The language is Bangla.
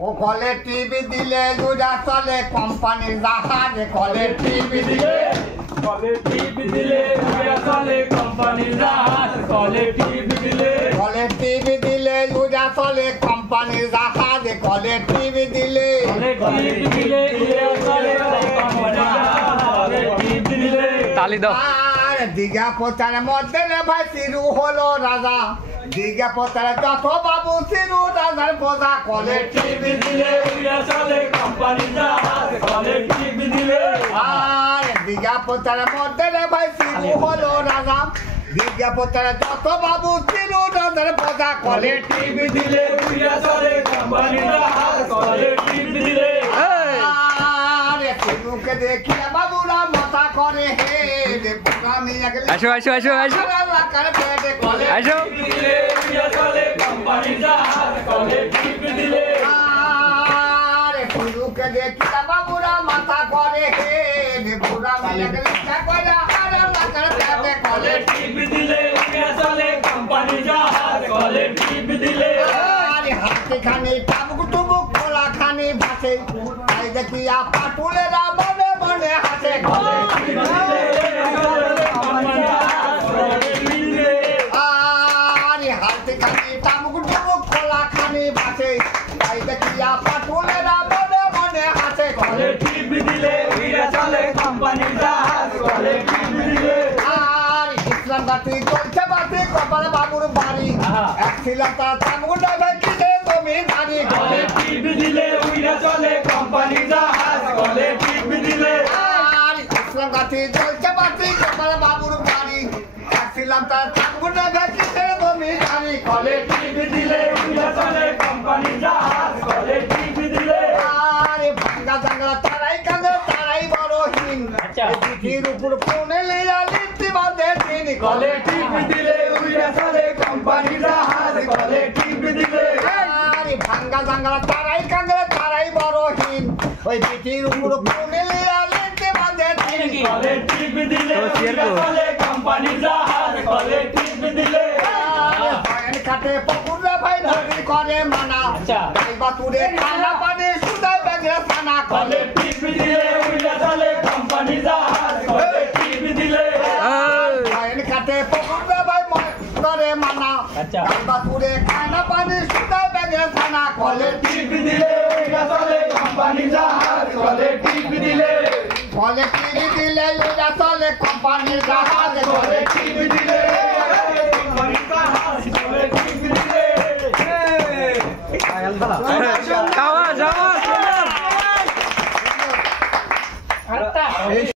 ও কলে টিভি দিলে দুটা চলে কোম্পানির জাহাজ কলে টিভি দিলে কলে টিভি দিলে দুটা চলে কোম্পানির জাহাজ কলে টিভি দিলে কলে টিভি দিলে দুটা চলে কোম্পানির জাহাজ কলে টিভি দিলে কলে টিভি দিলে দুটা চলে কোম্পানির জাহাজ কলে টিভি দিলে তালি দাও আর দিঘা পোতার মধ্যে রে ভাই চিরু হলো রাজা দিঘা পোতার যত বাবু চিরু রাজার বোঝা কলে টিভি দিলে দুটা চলে কোম্পানির জাহাজ কলে টিভি দিলে আর দিঘা পোতার মধ্যে রে ভাই চিরু হলো রাজা দিঘা পোতার যত বাবু চিরু রাজার বোঝা কলে টিভি দিলে দুটা চলে কোম্পানির জাহাজ কলে টিভি দিলে আর চিরুকে দেখিয়া বাবুরা মাথা করে হে রে আমি আসো আসো আসো আসো আসো চলে কোম্পানির জাহাজ কলে টিভি দিলে আরে পুরুকে দেখিয়া বাবুরা মাথা করে হে রে বুড়া মিলে লেখা কইরা আরে লাকার পেটে কলে টিভি দিলে চলে কোম্পানির জাহাজ কলে টিভি দিলে আরে হাতে খানি টাবুক টুবুক খোলা খানি ভাসে তাই দেখিয়া পাটুলেরা মনে মনে হাসে কলে টিভি দিলে আরে হাতে খানি টাবুক টুবুক খোলা খানি ভাসে তাই দেখিয়া পাটুলেরা মনে মনে হাসে কলে টিভি দিলে চলে কোম্পানির জাহাজ কলে টিভি দিলে আর ইসলাম বাতি চলছে বাতি কপাল বাবুর বাড়ি এক ছিলাম তার চামগুন্ডা কিনে তুমি ধারি কলে টিভি দিলে চলে কোম্পানির জাহাজ কলে টিভি দিলে আর ইসলাম বাতি চলছে বাতি কপাল বাবুর বাড়ি এক ছিলাম তার চামগুন্ডা কিনে তুমি ধারি কলে টিভি দিলে চলে কোম্পানির জাহাজ কলে টিভি দিলে আরে ভাঙ্গা জাঙ্গা তারাই কাঁদে তারাই বড় হিং পৃথিবীর উপর কোনে লিয়া লিপ্তি বাঁধে তিনি কলে টিভি দিলে চলে কোম্পানির জাহাজ কলে টিভি দিলে আরে ভাঙ্গা জাঙ্গা তারাই কাঁদে তারাই বড় হিং ওই পৃথিবীর উপর কোনে লিয়া লিপ্তি বাঁধে তিনি কলে টিভি দিলে চলে কোম্পানির জাহাজ কলে টিভি দিলে কাটে পকুরে ভাই নদী করে মানা গাইবা তুরে খানা পানি সুদাই বেগরে সানা কলে টিভি দিলে চলে কোম্পানির জাহাজ কলে টিভি দিলে কাটে পকুরে ভাই করে মানা গাইবা তুরে খানা পানি সুদাই বেগরে সানা কলে টিভি দিলে চলে কোম্পানির জাহাজ কলে টিভি দিলে কলে টিভি দিলে ওরা চলে কোম্পানির জাহাজ কলে টিভি দিলে কোম্পানির জাহাজ কলে টিভি দিলে আওয়াজ আওয়াজ